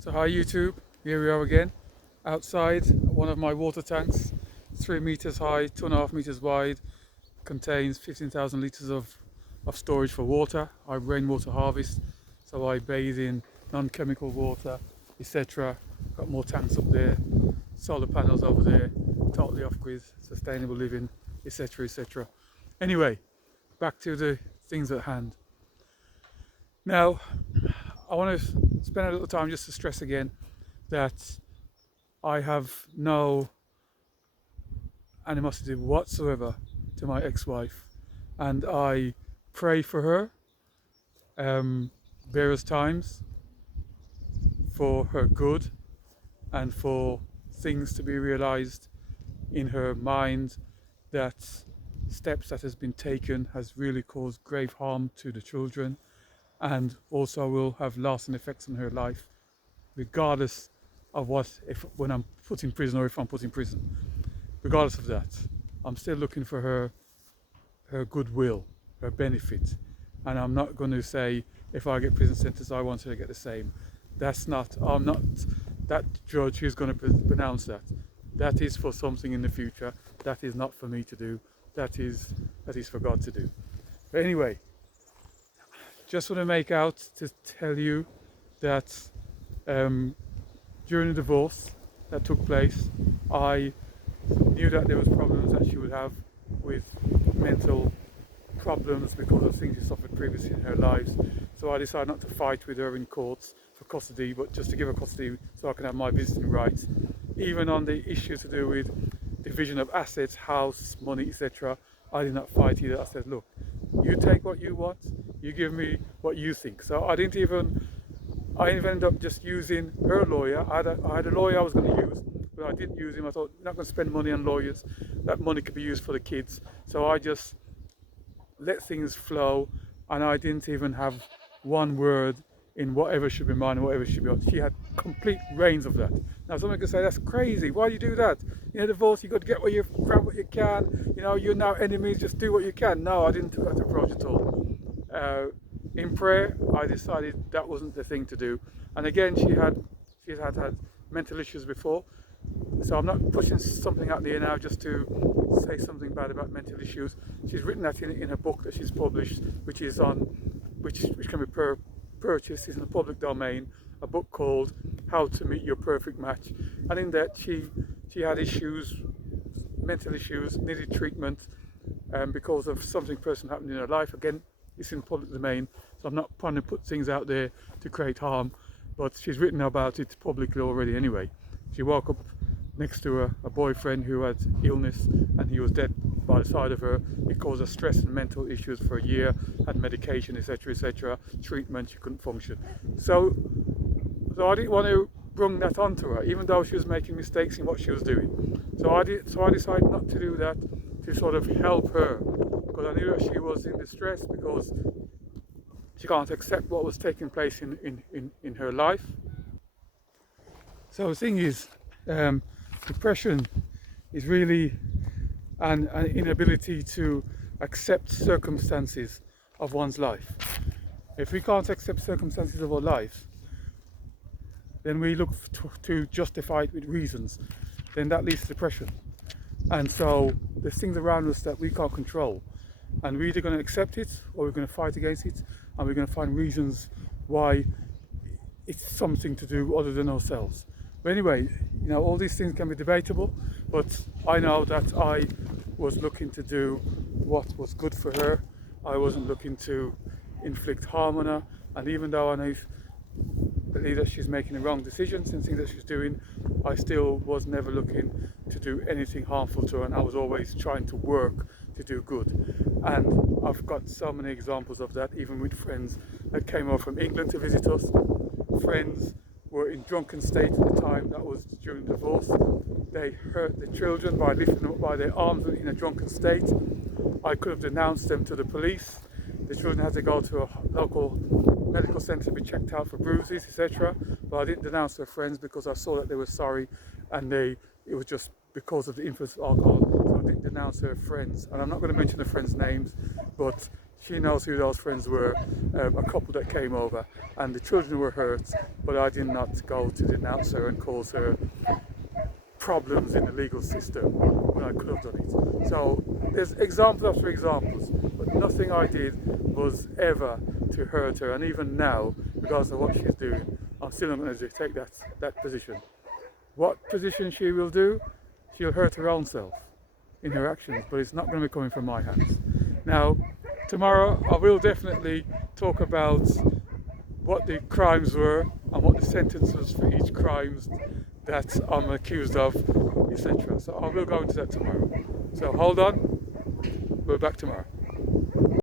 So hi YouTube, here we are again, outside one of my water tanks, 3 meters high, 2.5 meters wide, contains 15,000 liters of storage for water. I rainwater harvest, so I bathe in non-chemical water, etc. Got more tanks up there, solar panels over there, totally off-grid, sustainable living, etc, etc. Anyway, back to the things at hand. Now, I want to spend a little time just to stress again that I have no animosity whatsoever to my ex-wife, and I pray for her various times for her good and for things to be realized in her mind, that steps that has been taken has really caused grave harm to the children and also will have lasting effects on her life, regardless of when I'm put in prison or if I'm put in prison. Regardless of that, I'm still looking for her goodwill, her benefit, and I'm not going to say if I get prison sentence I want her to get the same. I'm not that judge who's going to pronounce that. That is for something in the future. That is not for me to do. That is for God to do. But anyway, just want to make out to tell you that during the divorce that took place, I knew that there was problems that she would have with mental problems because of things she suffered previously in her lives. So I decided not to fight with her in courts for custody, but just to give her custody so I can have my visiting rights. Even on the issues to do with division of assets, house, money, etc., I did not fight either. I said, look, you take what you want, you give me what you think. So I ended up just using her lawyer. I had a lawyer I was going to use, but I didn't use him. I thought, I'm not going to spend money on lawyers. That money could be used for the kids. So I just let things flow, and I didn't even have one word in whatever should be mine and whatever should be yours. She had complete reins of that. Now someone could say, that's crazy, why do you do that? You know, divorce, you got to grab what you can, you know, you're now enemies, just do what you can. No, I didn't take that approach at all. In prayer, I decided that wasn't the thing to do. And again, she had mental issues before, so I'm not pushing something out there now just to say something bad about mental issues. She's written that in a book that she's published, which can be purchased. It's in the public domain. A book called How to Meet Your Perfect Match, and in that she had issues, mental issues, needed treatment because of something personal happened in her life. Again, it's in the public domain, so I'm not trying to put things out there to create harm, but she's written about it publicly already anyway. She woke up next to a boyfriend who had illness, and he was dead by the side of her. It caused her stress and mental issues for a year, had medication, etc, etc, treatment. She couldn't function. So I didn't want to bring that onto her, even though she was making mistakes in what she was doing. So I decided not to do that, to sort of help her, because I knew that she was in distress because she can't accept what was taking place in her life. So the thing is, depression is really an inability to accept circumstances of one's life. If we can't accept circumstances of our lives, then we look to justify it with reasons. Then that leads to depression. And so there's things around us that we can't control, and we're either going to accept it or we're going to fight against it, and we're going to find reasons why it's something to do other than ourselves. But anyway, you know, all these things can be debatable, but I know that I was looking to do what was good for her. I wasn't looking to inflict harm on her, and even though I believe that she's making the wrong decisions and things that she's doing, I still was never looking to do anything harmful to her, and I was always trying to work to do good. And I've got so many examples of that, even with friends that came over from England to visit us. Friends were in drunken state at the time. That was during the divorce. They hurt the children by lifting them up by their arms in a drunken state. I could have denounced them to the police. The children had to go to a local medical centre to be checked out for bruises, etc. But I didn't denounce their friends because I saw that they were sorry, and it was just because of the influence of alcohol. So I didn't denounce their friends. And I'm not going to mention the friends' names, but she knows who those friends were, a couple that came over, and the children were hurt, but I did not go to denounce her and cause her problems in the legal system when I could have done it. So there's examples after examples, but nothing I did was ever to hurt her, and even now, regardless of what she's doing, I'm still not going to take that position. What position she will do, she'll hurt her own self in her actions, but it's not going to be coming from my hands. Now, tomorrow I will definitely talk about what the crimes were and what the sentence was for each crime that I'm accused of, etc. So I will go into that tomorrow. So hold on, we're back tomorrow.